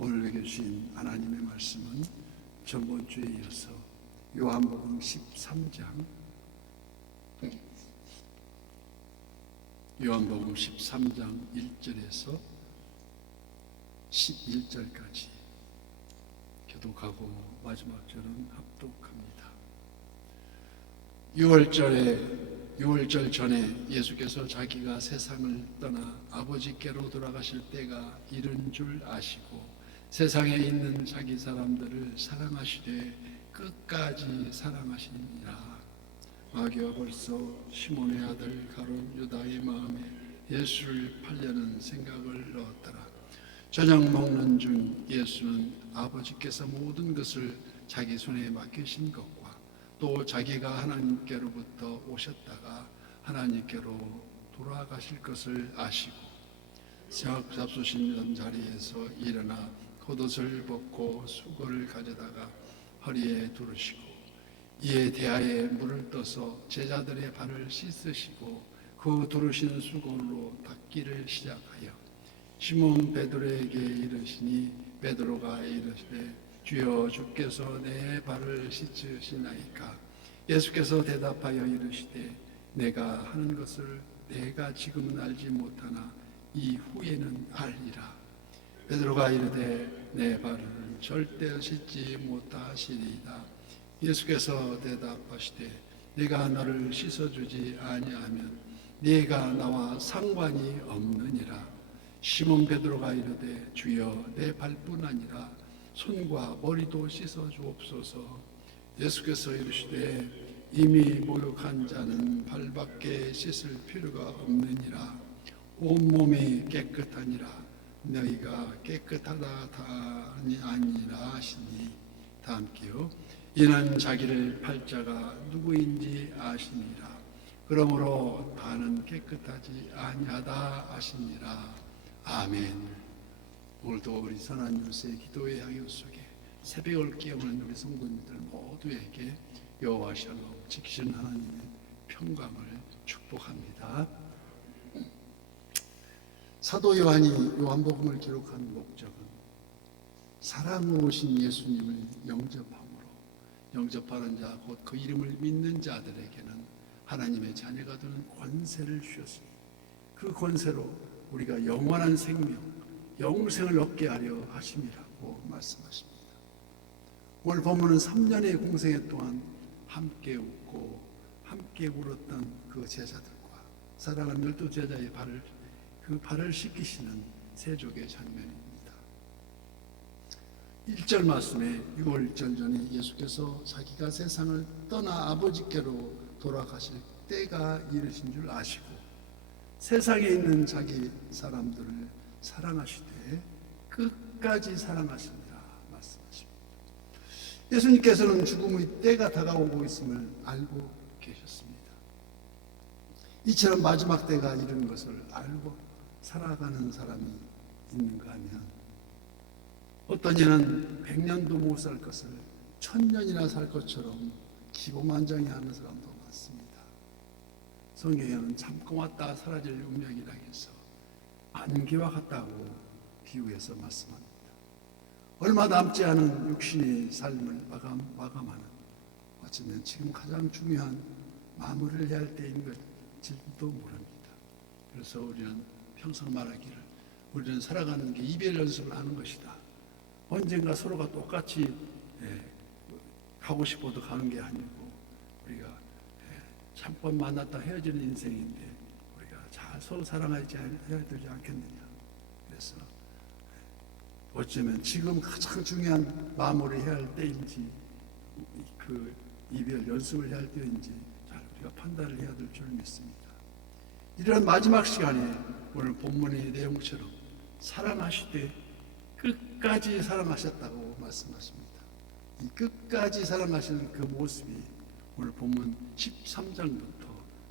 오늘 주신 하나님의 말씀은 저번 주에 이어서 요한복음 13장 1절에서 11절까지 교독하고 마지막 절은 합독합니다. 6월절 전에 예수께서 자기가 세상을 떠나 아버지께로 돌아가실 때가 이른 줄 아시고 세상에 있는 자기 사람들을 사랑하시되 끝까지 사랑하시니라. 마귀와 벌써 시몬의 아들 가룟 유다의 마음에 예수를 팔려는 생각을 넣었더라. 저녁 먹는 중 예수는 아버지께서 모든 것을 자기 손에 맡기신 것과 또 자기가 하나님께로부터 오셨다가 하나님께로 돌아가실 것을 아시고 잡수시는 자리에서 일어나 겉옷을 벗고 수건을 가져다가 허리에 두르시고 이에 대하에 물을 떠서 제자들의 발을 씻으시고 그 두르신 수건으로 닦기를 시작하여 시몬 베드로에게 이르시니 베드로가 이르시되 주여 주께서 내 발을 씻으시나이까. 예수께서 대답하여 이르시되 내가 하는 것을 내가 지금은 알지 못하나 이후에는 알리라. 베드로가 이르되 내 발을 절대 씻지 못하시리이다. 예수께서 대답하시되 내가 너를 씻어주지 아니하면 네가 나와 상관이 없느니라. 시몬 베드로가 이르되 주여 내 발뿐 아니라 손과 머리도 씻어 주옵소서. 예수께서 이르시되 이미 목욕한 자는 발밖에 씻을 필요가 없느니라. 온몸이 깨끗하니라. 너희가 깨끗하다 아니라 하시니. 다 함께요. 이는 자기를 팔 자가 누구인지 아시니라. 그러므로 다는 깨끗하지 아니하다 하시니라. 아멘. 오늘도 우리 선한 유세의 기도의 향유 속에 새벽을 깨우는 우리 성도님들 모두에게 여호와 샬롬 지키시는 하나님의 평강을 축복합니다. 사도 요한이 요한복음을 기록한 목적은 사랑으로 오신 예수님을 영접하는 자 곧 그 이름을 믿는 자들에게는 하나님의 자녀가 되는 권세를 주셨으니 그 권세로 우리가 영원한 생명, 영생을 얻게 하려 하심이라고 말씀하십니다. 오늘 본문은 3년의 공생애 동안 함께 웃고 함께 울었던 그 제자들과 사랑하는 12제자의 그 발을 씻기시는 세족의 장면입니다. 1절 말씀에 6월절 전에 예수께서 자기가 세상을 떠나 아버지께로 돌아가실 때가 이르신 줄 아시고 세상에 있는 자기 사람들을 사랑하시되 끝까지 사랑하시니라 말씀하십니다. 예수님께서는 죽음의 때가 다가오고 있음을 알고 계셨습니다. 이처럼 마지막 때가 이른 것을 알고 살아가는 사람이 있는가 하면 어떤 이는 100년도 못 살 것을 1000년이나 살 것처럼 기고만장해하는 사람도 많습니다. 성경에는 참고 왔다 사라질 운명이라 해서 안개와 같다고 비유해서 말씀합니다. 얼마 남지 않은 육신의 삶을 마감하는 어쩌면 지금 가장 중요한 마무리를 해야 할 때인 것일지도 모릅니다. 그래서 우리는 평생 말하기를 우리는 살아가는 게 이별 연습을 하는 것이다. 언젠가 서로가 똑같이 가고 싶어도 가는 게 아니고 우리가 잠깐 만났다 헤어지는 인생인데 우리가 잘 서로 사랑하지 해야 되지 않겠느냐. 그래서 어쩌면 지금 가장 중요한 마무리해야 할 때인지 그 이별 연습을 해야 할 때인지 잘 우리가 판단을 해야 될 줄 믿습니다. 이런 마지막 시간에 오늘 본문의 내용처럼 사랑하시되 끝까지 사랑하셨다고 말씀하십니다. 이 끝까지 사랑하시는 그 모습이 오늘 본문 13장부터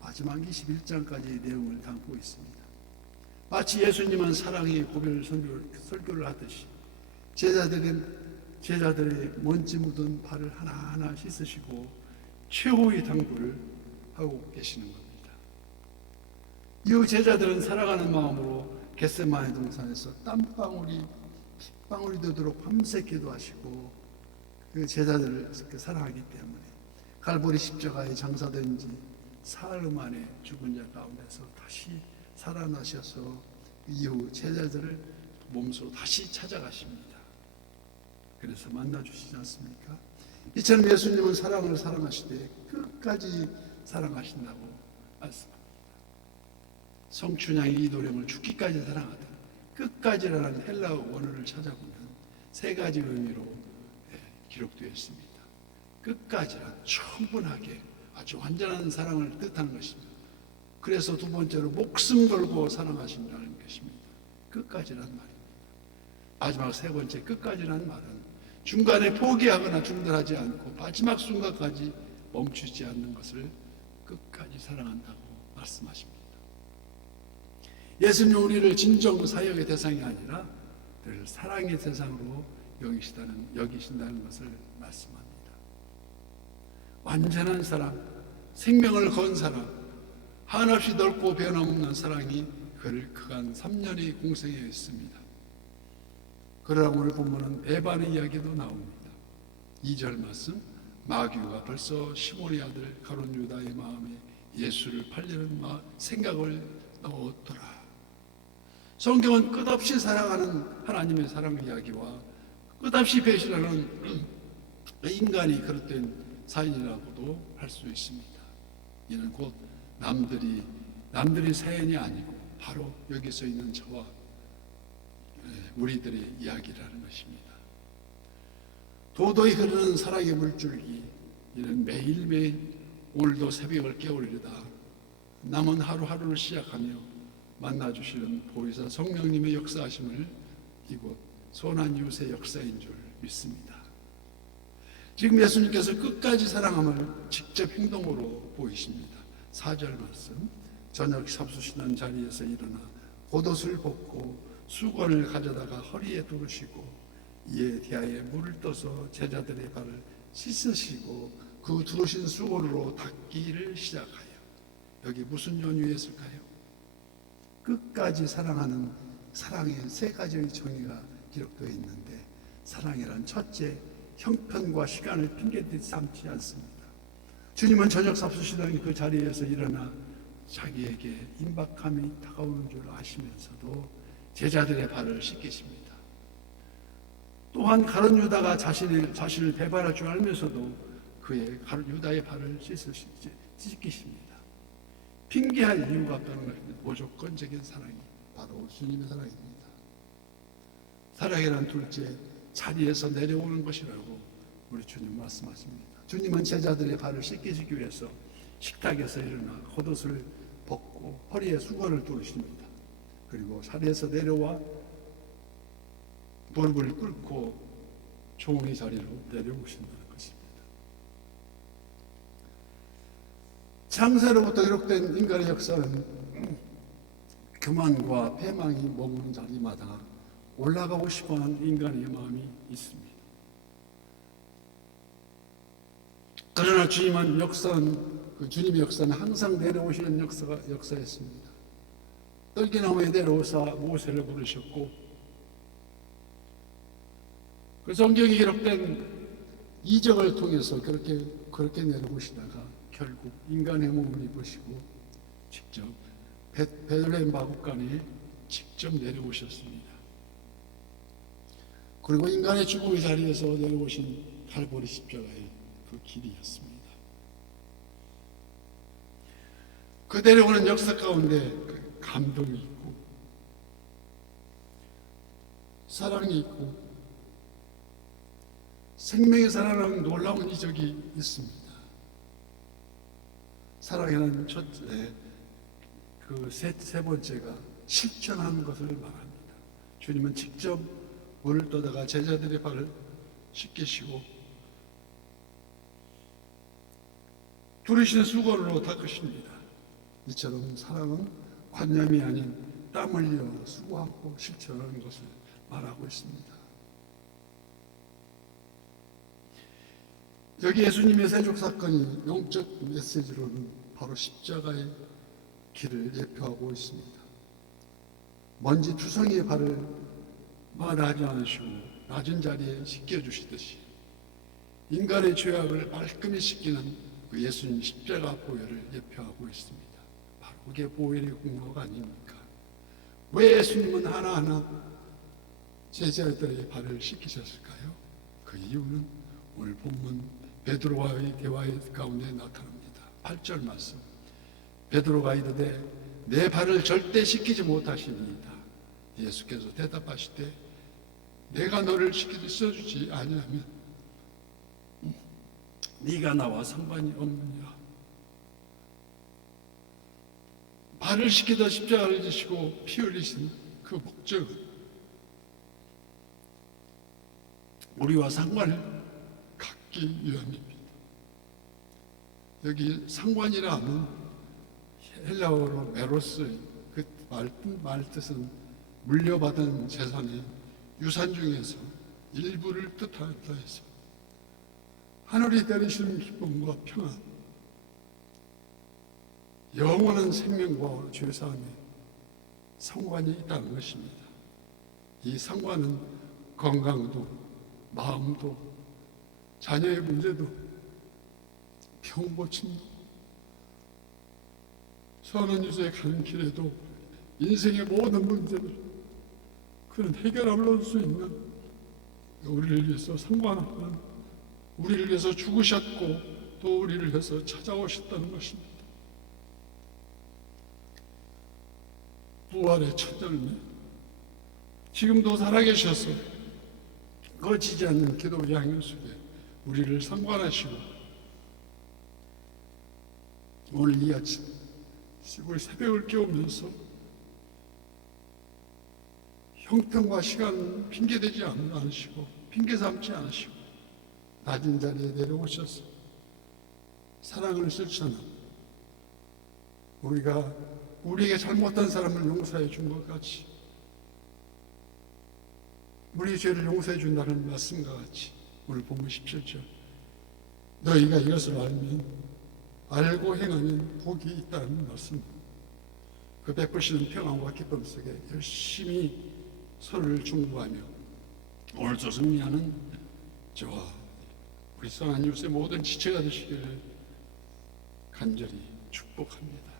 마지막 21장까지의 내용을 담고 있습니다. 마치 예수님은 사랑의 고별 설교를 하듯이 제자들의 먼지 묻은 발을 하나하나 씻으시고 최후의 당부를 하고 계시는 겁니다. 이 제자들은 살아가는 마음으로 겟세마네 동산에서 땀방울이 핏방울이 되도록 밤새 기도하시고 그 제자들을 사랑하기 때문에 갈보리 십자가에 장사된 지 사흘 만에 죽은 자 가운데서 다시 살아나셔서 이후 제자들을 몸소 다시 찾아가십니다. 그래서 만나주시지 않습니까? 이처럼 예수님은 사랑을 사랑하시되 끝까지 사랑하신다고 말씀합니다. 성춘향이 이도령을 죽기까지 사랑하다. 끝까지라는 헬라어 원어를 찾아보면 세 가지 의미로 기록되어 있습니다. 끝까지란 충분하게 아주 완전한 사랑을 뜻하는 것입니다. 그래서 두 번째로 목숨 걸고 사랑하신다는 것입니다. 끝까지란 말입니다. 마지막 세 번째 끝까지란 말은 중간에 포기하거나 중단하지 않고 마지막 순간까지 멈추지 않는 것을 끝까지 사랑한다고 말씀하십니다. 예수님은 우리를 진정 사역의 대상이 아니라 늘 사랑의 대상으로 여기신다는 것을 말씀합니다. 완전한 사랑, 생명을 건 사랑, 한없이 넓고 변함없는 사랑이 그를 그간 3년의 공생에 있습니다. 그러나 오늘 본문은 에바의 이야기도 나옵니다. 2절 말씀, 마귀가 벌써 시몬의 아들 가룟 유다의 마음에 예수를 팔려는 생각을 넣었더라. 성경은 끝없이 사랑하는 하나님의 사랑 이야기와 끝없이 배신하는 인간이 그릇된 사연이라고도 할 수 있습니다. 이는 곧 남들의 사연이 아니고 바로 여기서 있는 저와 우리들의 이야기라는 것입니다. 도도히 흐르는 사랑의 물줄기, 이는 매일매일 오늘도 새벽을 깨우리다 남은 하루하루를 시작하며 만나주시는 보혜사 성령님의 역사하심을 이곳 선한 이웃의 역사인 줄 믿습니다. 지금 예수님께서 끝까지 사랑함을 직접 행동으로 보이십니다. 4절 말씀, 저녁 삽수시는 자리에서 일어나 겉옷을 벗고 수건을 가져다가 허리에 두르시고 이에 대하에 물을 떠서 제자들의 발을 씻으시고 그 두르신 수건으로 닦기를 시작하여. 여기 무슨 연유였을까요? 끝까지 사랑하는 사랑의 세 가지의 정의가 기록되어 있는데, 사랑이란 첫째, 형편과 시간을 핑계대지 삼지 않습니다. 주님은 저녁 삽수시던 그 자리에서 일어나 자기에게 임박함이 다가오는 줄 아시면서도 제자들의 발을 씻기십니다. 또한 가룟 유다가 자신을 배반할 줄 알면서도 그의 가룟 유다의 발을 씻기십니다. 핑계할 이유가 없다는 것입니다. 무조건적인 사랑이 바로 주님의 사랑입니다. 사랑이란 둘째, 자리에서 내려오는 것이라고 우리 주님 말씀하십니다. 주님은 제자들의 발을 씻기시기 위해서 식탁에서 일어나 겉옷을 벗고 허리에 수건을 두르십니다. 그리고 자리에서 내려와 무릎을 꿇고 종의 자리로 내려오신다는 것입니다. 창세로부터 기록된 인간의 역사는 교만과 패망이 머무는 자리마다 올라가고 싶어하는 인간의 마음이 있습니다. 그러나 주님의 역사는 항상 내려오시는 역사였습니다. 떨기나무에 내려오사 모세를 부르셨고, 그 성경이 기록된 이적을 통해서 그렇게 내려오시다가 결국 인간의 몸을 입으시고 직접 베들레헴 마구간에 직접 내려오셨습니다. 그리고 인간의 죽음의 자리에서 내려오신 갈보리 십자가의 그 길이었습니다. 그 내려오는 역사 가운데 감동이 있고 사랑이 있고 생명의 사랑하는 놀라운 이적이 있습니다. 사랑이라는 첫째, 그 세 번째가 실천하는 것을 말합니다. 주님은 직접 물을 떠다가 제자들의 발을 씻기시고 두르시는 수건으로 닦으십니다. 이처럼 사랑은 관념이 아닌 땀 흘려 수고하고 실천하는 것을 말하고 있습니다. 여기 예수님의 세족 사건이 영적 메시지로는 바로 십자가의 길을 예표하고 있습니다. 먼지 투성이의 발을 마다하지 않으시고 낮은 자리에 씻겨주시듯이 인간의 죄악을 말끔히 씻기는 그 예수님 십자가 보혈을 예표하고 있습니다. 바로 그게 보혈의 공로가 아닙니까? 왜 예수님은 하나하나 제자들의 발을 씻기셨을까요? 그 이유는 오늘 본문 베드로와의 대화의 가운데 나타납니다. 8절 말씀. 베드로가 이르되 내 발을 절대 씻기지 못하시니이다. 예수께서 대답하시되 내가 너를 씻어주지 아니하면 네가 나와 상관이 없느냐. 발을 씻기다 십자가를 지시고 피 흘리신 그 목적은 우리와 상관을 갖기 위함입니다. 여기 상관이라 하면 헬라어로 메로스 그 말 뜻은 물려받은 재산의 유산 중에서 일부를 뜻한다 해서 하늘이 내리시는 기쁨과 평안, 영원한 생명과 죄사함에 상관이 있다는 것입니다. 이 상관은 건강도, 마음도, 자녀의 문제도, 병고침도, 선한 유수에 가는 길에도 인생의 모든 문제를 그런 해결함을 얻을 수 있는 우리를 위해서 상관하는, 우리를 위해서 죽으셨고 또 우리를 위해서 찾아오셨다는 것입니다. 부활의 첫 열매, 지금도 살아계셔서 거치지 않는 기도 양육 속에 우리를 상관하시고 오늘 이 아침 우리 새벽을 깨우면서 형편과 시간 핑계대지 않으시고 핑계 삼지 않으시고 낮은 자리에 내려오셔서 사랑을 실천하는, 우리가 우리에게 잘못한 사람을 용서해 준 것 같이 우리 죄를 용서해 준다는 말씀과 같이 오늘 본문 17절 너희가 이것을 알고 행하면 복이 있다는 말씀, 그 베푸시는 평안과 기쁨 속에 열심히 서로를 중보하며 오늘도 승리하는 저와 우리 선한 이웃의 모든 지체가 되시기를 간절히 축복합니다.